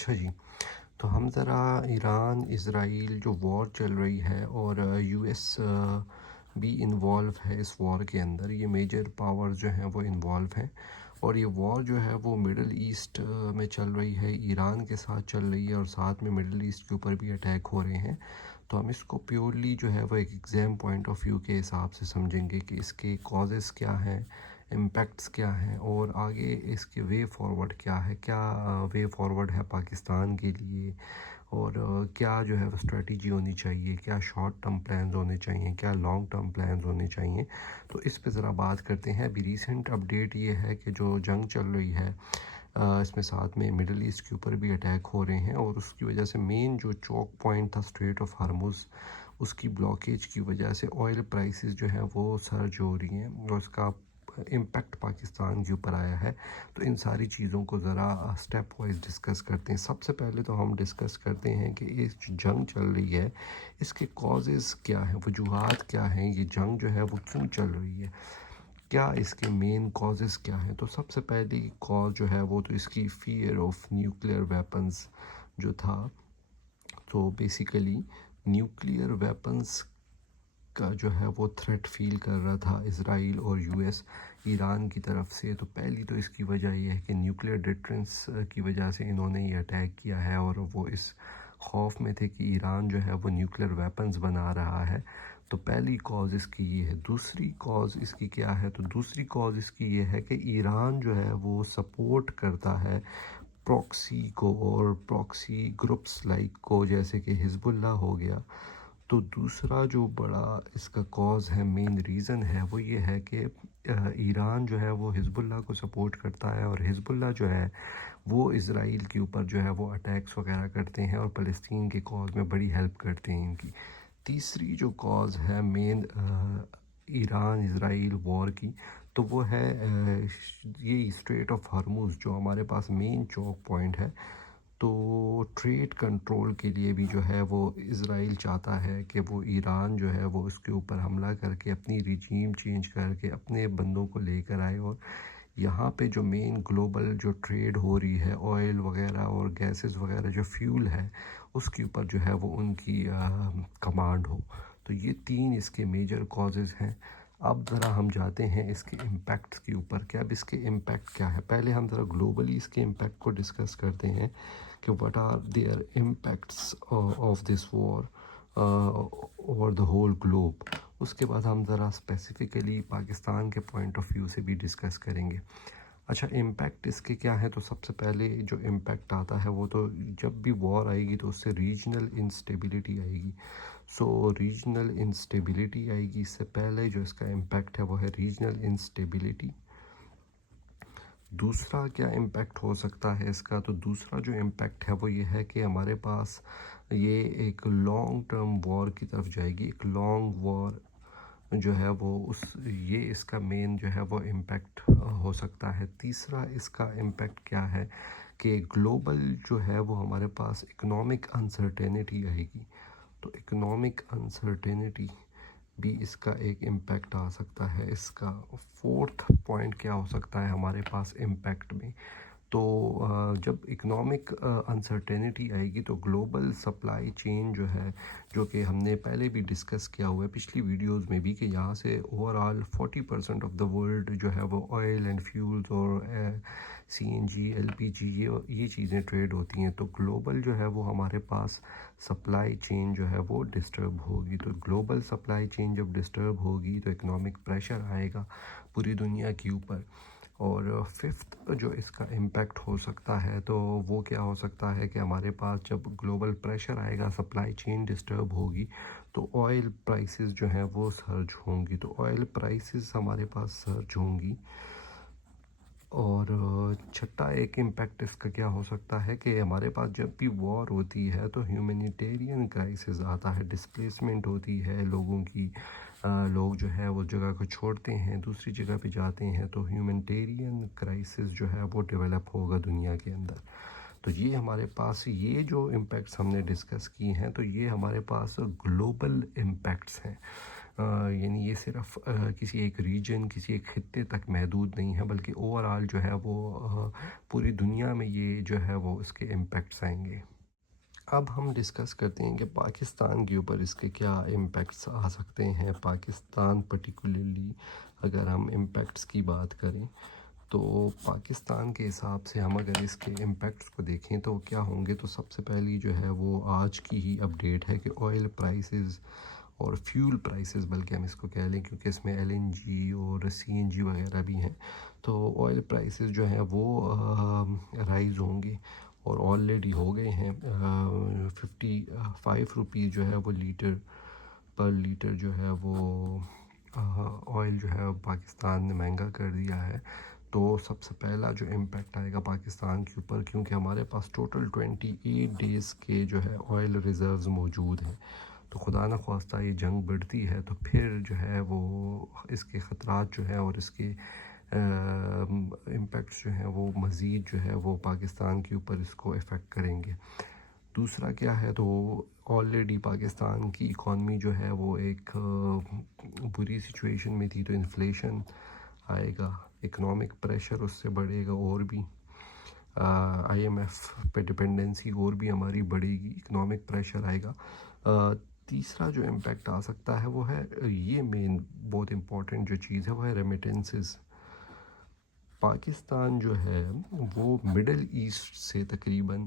اچھا جی، تو ہم ذرا ایران اسرائیل جو وار چل رہی ہے اور یو ایس بھی انوالو ہے اس وار کے اندر. یہ میجر پاور جو ہیں وہ انوالو ہیں اور یہ وار جو ہے وہ مڈل ایسٹ میں چل رہی ہے، ایران کے ساتھ چل رہی ہے اور ساتھ میں مڈل ایسٹ کے اوپر بھی اٹیک ہو رہے ہیں. تو ہم اس کو پیورلی جو ہے وہ ایک ایگزام پوائنٹ آف ویو کے حساب سے سمجھیں گے کہ اس کے کازز کیا ہیں، امپیکٹس کیا ہیں اور آگے اس کے وے فارورڈ کیا ہے، کیا وے فارورڈ ہے پاکستان کے لیے، اور کیا جو ہے وہ اسٹریٹجی ہونی چاہیے، کیا شارٹ ٹرم پلانز ہونے چاہیے، کیا لانگ ٹرم پلانز ہونے چاہیے. تو اس پہ ذرا بات کرتے ہیں. ابھی ریسنٹ اپڈیٹ یہ ہے کہ جو جنگ چل رہی ہے اس میں ساتھ میں مڈل ایسٹ کے اوپر بھی اٹیک ہو رہے ہیں اور اس کی وجہ سے مین جو چوک پوائنٹ تھا اسٹریٹ آف ہارمز، اس کی بلاکیج کی وجہ سے آئل پرائسز جو ہیں وہ سرج ہو رہی ہیں اور اس کا امپیکٹ پاکستان کے اوپر آیا ہے. تو ان ساری چیزوں کو ذرا اسٹیپ وائز ڈسکس کرتے ہیں. سب سے پہلے تو ہم ڈسکس کرتے ہیں کہ یہ جو جنگ چل رہی ہے اس کے کازز کیا ہیں، وجوہات کیا ہیں، یہ جنگ جو ہے وہ کیوں چل رہی ہے، کیا اس کے مین کازز کیا ہیں. تو سب سے پہلی کاز جو ہے وہ تو اس کی فیئر آف نیوکلیئر ویپنز جو تھا. تو بیسیکلی نیوکلیئر ویپنز کا جو ہے وہ تھریٹ فیل کر رہا تھا اسرائیل اور یو ایس ایران کی طرف سے. تو پہلی تو اس کی وجہ یہ ہے کہ نیوکلیئر ڈیٹرنس کی وجہ سے انہوں نے یہ اٹیک کیا ہے اور وہ اس خوف میں تھے کہ ایران جو ہے وہ نیوکلیئر ویپنز بنا رہا ہے. تو پہلی کاز اس کی یہ ہے. دوسری کاز اس کی کیا ہے؟ تو دوسری کاز اس کی یہ ہے کہ ایران جو ہے وہ سپورٹ کرتا ہے پراکسی کو اور پراکسی گروپس لائک کو، جیسے کہ حزب اللہ ہو گیا. تو دوسرا جو بڑا اس کا کاز ہے، مین ریزن ہے، وہ یہ ہے کہ ایران جو ہے وہ حزب اللہ کو سپورٹ کرتا ہے اور حزب اللہ جو ہے وہ اسرائیل کے اوپر جو ہے وہ اٹیکس وغیرہ کرتے ہیں اور فلسطین کے کاز میں بڑی ہیلپ کرتے ہیں ان کی. تیسری جو کاز ہے مین ایران اسرائیل وار کی، تو وہ ہے یہ اسٹریٹ آف ہارموز جو ہمارے پاس مین چوک پوائنٹ ہے. تو ٹریڈ کنٹرول کے لیے بھی جو ہے وہ اسرائیل چاہتا ہے کہ وہ ایران جو ہے وہ اس کے اوپر حملہ کر کے اپنی ریجیم چینج کر کے اپنے بندوں کو لے کر آئے اور یہاں پہ جو مین گلوبل جو ٹریڈ ہو رہی ہے آئل وغیرہ اور گیسز وغیرہ جو فیول ہے اس کے اوپر جو ہے وہ ان کی کمانڈ ہو. تو یہ تین اس کے میجر کازز ہیں. اب ذرا ہم جاتے ہیں اس کے امپیکٹس کے اوپر کہ اب اس کے امپیکٹ کیا ہے. پہلے ہم ذرا گلوبلی اس کے امپیکٹ کو ڈسکس کرتے ہیں کہ what are their impacts of this war over the whole globe. اس کے بعد ہم ذرا اسپیسیفکلی پاکستان کے پوائنٹ آف ویو سے بھی ڈسکس کریں گے. اچھا، امپیکٹ اس کے کیا ہے؟ تو سب سے پہلے جو امپیکٹ آتا ہے وہ تو جب بھی وار آئے گی تو اس سے ریجنل انسٹیبلٹی آئے گی. سو ریجنل انسٹیبلٹی آئے گی. اس سے پہلے جو اس کا امپیکٹ ہے وہ ہے ریجنل انسٹیبلٹی. دوسرا کیا امپیکٹ ہو سکتا ہے اس کا؟ تو دوسرا جو امپیکٹ ہے وہ یہ ہے کہ ہمارے پاس یہ ایک لانگ ٹرم وار کی طرف جائے گی. ایک لانگ وار جو ہے وہ یہ اس کا مین جو ہے وہ امپیکٹ ہو سکتا ہے. تیسرا اس کا امپیکٹ کیا ہے کہ گلوبل جو ہے وہ ہمارے پاس اکنامک انسرٹینٹی آئے گی. تو اکنامک انسرٹینٹی بھی اس کا ایک امپیکٹ آ سکتا ہے. اس کا فورتھ پوائنٹ کیا ہو سکتا ہے ہمارے پاس امپیکٹ میں؟ تو جب اکنامک انسرٹینٹی آئے گی تو گلوبل سپلائی چین جو ہے، جو کہ ہم نے پہلے بھی ڈسکس کیا ہوا ہے پچھلی ویڈیوز میں بھی، کہ یہاں سے over all 40% of the world جو ہے وہ آئل اینڈ فیولز اور سی این جی، ایل پی جی، یہ چیزیں ٹریڈ ہوتی ہیں. تو گلوبل جو ہے وہ ہمارے پاس سپلائی چین جو ہے وہ ڈسٹرب ہوگی. تو گلوبل سپلائی چین جب ڈسٹرب ہوگی تو اکنامک پریشر آئے گا پوری دنیا کے اوپر. اور ففتھ جو اس کا امپیکٹ ہو سکتا ہے تو وہ کیا ہو سکتا ہے کہ ہمارے پاس جب گلوبل پریشر آئے گا، سپلائی چین ڈسٹرب ہوگی تو آئل پرائسز جو ہیں وہ سرج ہوں گی. تو آئل پرائسز ہمارے پاس سرج ہوں گی. اور چھٹا ایک امپیکٹ اس کا کیا ہو سکتا ہے کہ ہمارے پاس جب بھی وار ہوتی ہے تو ہیومینیٹیرین کرائسس آتا ہے، ڈسپلیسمنٹ ہوتی ہے لوگوں کی. لوگ جو ہے وہ جگہ کو چھوڑتے ہیں، دوسری جگہ پہ جاتے ہیں، تو ہیومینیٹیرین کرائسس جو ہے وہ ڈیولپ ہوگا دنیا کے اندر. تو یہ ہمارے پاس یہ جو امپیکٹس ہم نے ڈسکس کی ہیں تو یہ ہمارے پاس گلوبل امپیکٹس ہیں. یعنی یہ صرف کسی ایک ریجن، کسی ایک خطے تک محدود نہیں ہے، بلکہ اوورآل جو ہے وہ پوری دنیا میں یہ جو ہے وہ اس کے امپیکٹس آئیں گے۔ اب ہم ڈسکس کرتے ہیں کہ پاکستان کے اوپر اس کے کیا امپیکٹس آ سکتے ہیں۔ پاکستان پرٹیکولرلی اگر ہم امپیکٹس کی بات کریں تو پاکستان کے حساب سے ہم اگر اس کے امپیکٹس کو دیکھیں تو کیا ہوں گے، تو سب سے پہلی جو ہے وہ آج کی ہی اپڈیٹ ہے کہ آئل پرائسز اور فیول پرائسز بلکہ ہم اس کو کہہ لیں، کیونکہ اس میں LNG اور CNG وغیرہ بھی ہیں، تو آئل پرائسز جو ہیں وہ رائز ہوں گے اور آلریڈی ہو گئے ہیں۔ 55 روپیز جو ہے وہ پر لیٹر جو ہے وہ آئل جو ہے پاکستان نے مہنگا کر دیا ہے۔ تو سب سے پہلا جو امپیکٹ آئے گا پاکستان کے اوپر، کیونکہ ہمارے پاس ٹوٹل 28 ڈیز کے جو ہے آئل ریزروز موجود ہیں، تو خدا نخواستہ یہ جنگ بڑھتی ہے تو پھر جو ہے وہ اس کے خطرات جو ہیں اور اس کے امپیکٹس جو ہیں وہ مزید جو ہے وہ پاکستان کے اوپر اس کو افیکٹ کریں گے۔ دوسرا کیا ہے، تو آلریڈی پاکستان کی اکانومی جو ہے وہ ایک بری سچویشن میں تھی، تو انفلیشن آئے گا، اکنامک پریشر اس سے بڑھے گا، اور بھی IMF پہ ڈپینڈنسی اور بھی ہماری بڑھے گی، اکنامک پریشر آئے گا۔ تیسرا جو امپیکٹ آ سکتا ہے وہ ہے، یہ مین بہت امپورٹنٹ جو چیز ہے وہ ہے ریمیٹنسز۔ پاکستان جو ہے وہ مڈل ایسٹ سے تقریباً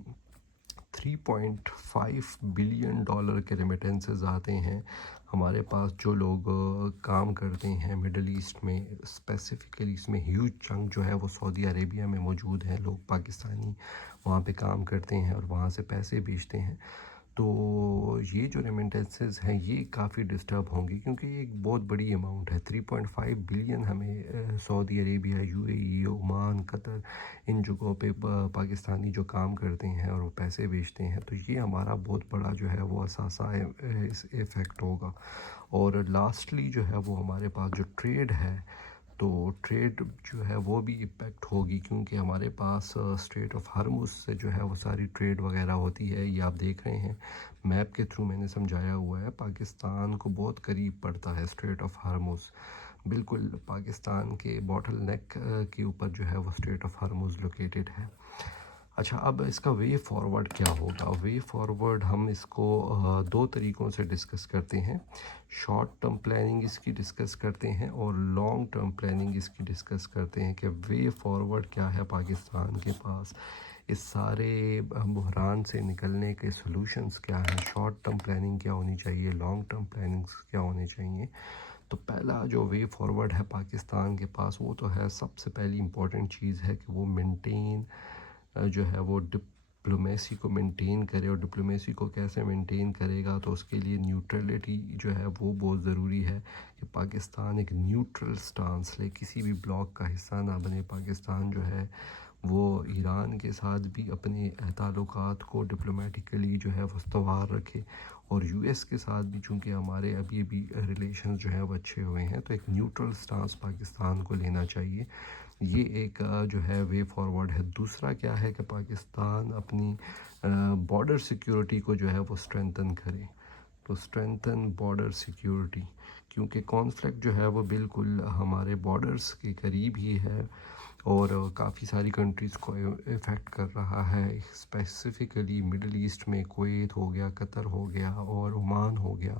$3.5 بلین کے ریمیٹنسز آتے ہیں ہمارے پاس۔ جو لوگ کام کرتے ہیں مڈل ایسٹ میں، اسپیسیفکلی اس میں ہیوج چنک جو ہے وہ سعودی عربیہ میں موجود ہیں، لوگ پاکستانی وہاں پہ کام کرتے ہیں اور وہاں سے پیسے بھیجتے ہیں، تو یہ جو ریمیٹنسز ہیں یہ کافی ڈسٹرب ہوں گی، کیونکہ یہ ایک بہت بڑی اماؤنٹ ہے۔ 3.5 بلین ہمیں سعودی عربیہ، UAE، عمان، قطر، ان جگہوں پہ پاکستانی جو کام کرتے ہیں اور وہ پیسے بیچتے ہیں، تو یہ ہمارا بہت بڑا جو ہے وہ اثاثہ افیکٹ ہوگا۔ اور لاسٹلی جو ہے وہ ہمارے پاس جو ٹریڈ ہے، تو ٹریڈ جو ہے وہ بھی امپیکٹ ہوگی، کیونکہ ہمارے پاس اسٹریٹ آف ہرمز سے جو ہے وہ ساری ٹریڈ وغیرہ ہوتی ہے۔ یہ آپ دیکھ رہے ہیں میپ کے تھرو میں نے سمجھایا ہوا ہے، پاکستان کو بہت قریب پڑتا ہے اسٹریٹ آف ہرمز، بالکل پاکستان کے باٹل نیک کے اوپر جو ہے وہ اسٹریٹ آف ہرمز لوکیٹڈ ہے۔ اچھا، اب اس کا وے فارورڈ کیا ہوگا؟ وے فارورڈ ہم اس کو دو طریقوں سے ڈسکس کرتے ہیں، شارٹ ٹرم پلاننگ اس کی ڈسکس کرتے ہیں اور لانگ ٹرم پلاننگ اس کی ڈسکس کرتے ہیں کہ وے فارورڈ کیا ہے پاکستان کے پاس، اس سارے بحران سے نکلنے کے سلوشنز کیا ہیں، شارٹ ٹرم پلاننگ کیا ہونی چاہیے، لانگ ٹرم پلاننگز کیا ہونے چاہیے۔ تو پہلا جو وے فارورڈ ہے پاکستان کے پاس، وہ تو ہے سب سے پہلی امپورٹنٹ چیز ہے کہ وہ مینٹین جو ہے وہ ڈپلومیسی کو مینٹین کرے، اور ڈپلومیسی کو کیسے مینٹین کرے گا، تو اس کے لیے نیوٹرلٹی جو ہے وہ بہت ضروری ہے کہ پاکستان ایک نیوٹرل سٹانس لے، کسی بھی بلاک کا حصہ نہ بنے۔ پاکستان جو ہے وہ ایران کے ساتھ بھی اپنے تعلقات کو ڈپلومیٹیکلی جو ہے وہ استوار رکھے، اور US کے ساتھ بھی، چونکہ ہمارے ابھی ریلیشنز جو ہیں وہ اچھے ہوئے ہیں، تو ایک نیوٹرل سٹانس پاکستان کو لینا چاہیے۔ یہ ایک جو ہے وے فارورڈ ہے۔ دوسرا کیا ہے کہ پاکستان اپنی بارڈر سیکیورٹی کو جو ہے وہ اسٹرینتھن کرے، تو اسٹرینتھن بارڈر سیکیورٹی، کیونکہ کانفلکٹ جو ہے وہ بالکل ہمارے بارڈرز کے قریب ہی ہے اور کافی ساری کنٹریز کو افیکٹ کر رہا ہے، اسپیسیفکلی مڈل ایسٹ میں کویت ہو گیا، قطر ہو گیا اور عمان ہو گیا،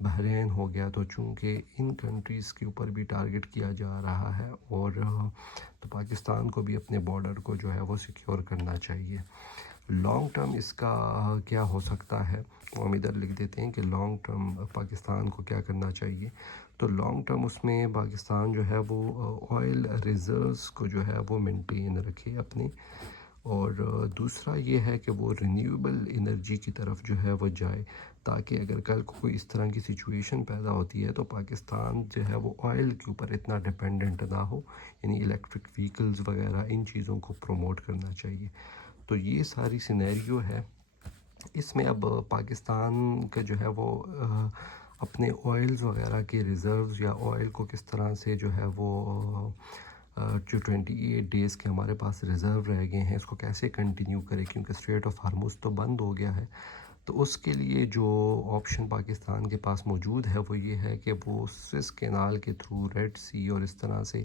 بحرین ہو گیا، تو چونکہ ان کنٹریز کے اوپر بھی ٹارگٹ کیا جا رہا ہے، اور تو پاکستان کو بھی اپنے بارڈر کو جو ہے وہ سیکیور کرنا چاہیے۔ لانگ ٹرم اس کا کیا ہو سکتا ہے، وہ ہم ادھر لکھ دیتے ہیں کہ لانگ ٹرم پاکستان کو کیا کرنا چاہیے۔ تو لانگ ٹرم اس میں پاکستان جو ہے وہ آئل ریزروز کو جو ہے وہ مینٹین رکھے اپنے، اور دوسرا یہ ہے کہ وہ رینیویبل انرجی کی طرف جو ہے وہ جائے، تاکہ اگر کل کو کوئی اس طرح کی سچویشن پیدا ہوتی ہے تو پاکستان جو ہے وہ آئل کے اوپر اتنا ڈیپینڈنٹ نہ ہو، یعنی الیکٹرک وہیکلز وغیرہ ان چیزوں کو پروموٹ کرنا چاہیے۔ تو یہ ساری سینیریو ہے۔ اس میں اب پاکستان کا جو ہے وہ اپنے آئلز وغیرہ کے ریزروز یا آئل کو کس طرح سے جو ہے وہ جو 28 ڈیز کے ہمارے پاس ریزرو رہ گئے ہیں، اس کو کیسے کنٹینیو کرے، کیونکہ اسٹریٹ آف ہرمز تو بند ہو گیا ہے، تو اس کے لیے جو آپشن پاکستان کے پاس موجود ہے وہ یہ ہے کہ وہ سوئس کینال کے تھرو ریڈ سی اور اس طرح سے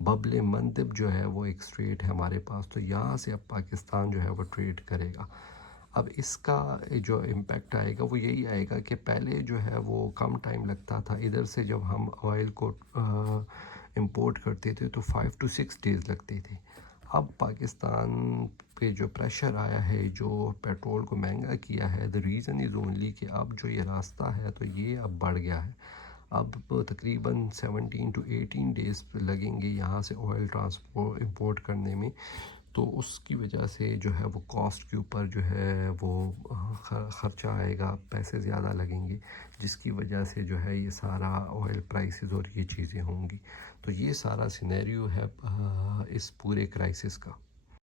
ببل مندب جو ہے وہ ایک اسٹریٹ ہے ہمارے پاس، تو یہاں سے اب پاکستان جو ہے وہ ٹریڈ کرے گا۔ اب اس کا جو امپیکٹ آئے گا وہ یہی آئے گا کہ پہلے جو ہے وہ کم ٹائم لگتا تھا، ادھر سے جب ہم آئل کو امپورٹ کرتے تھے تو 5 to 6 days لگتے تھے۔ اب پاکستان پہ جو پریشر آیا ہے، جو پیٹرول کو مہنگا کیا ہے، the reason is only کہ اب جو یہ راستہ ہے تو یہ اب بڑھ گیا ہے۔ اب تقریباً 17 to 18 days لگیں گے یہاں سے آئل ٹرانسپورٹ امپورٹ کرنے میں، تو اس کی وجہ سے جو ہے وہ کاسٹ کے اوپر جو ہے وہ خرچہ آئے گا، پیسے زیادہ لگیں گے، جس کی وجہ سے جو ہے یہ سارا آئل پرائسز اور یہ چیزیں ہوں گی۔ تو یہ سارا سینیریو ہے اس پورے کرائسس کا۔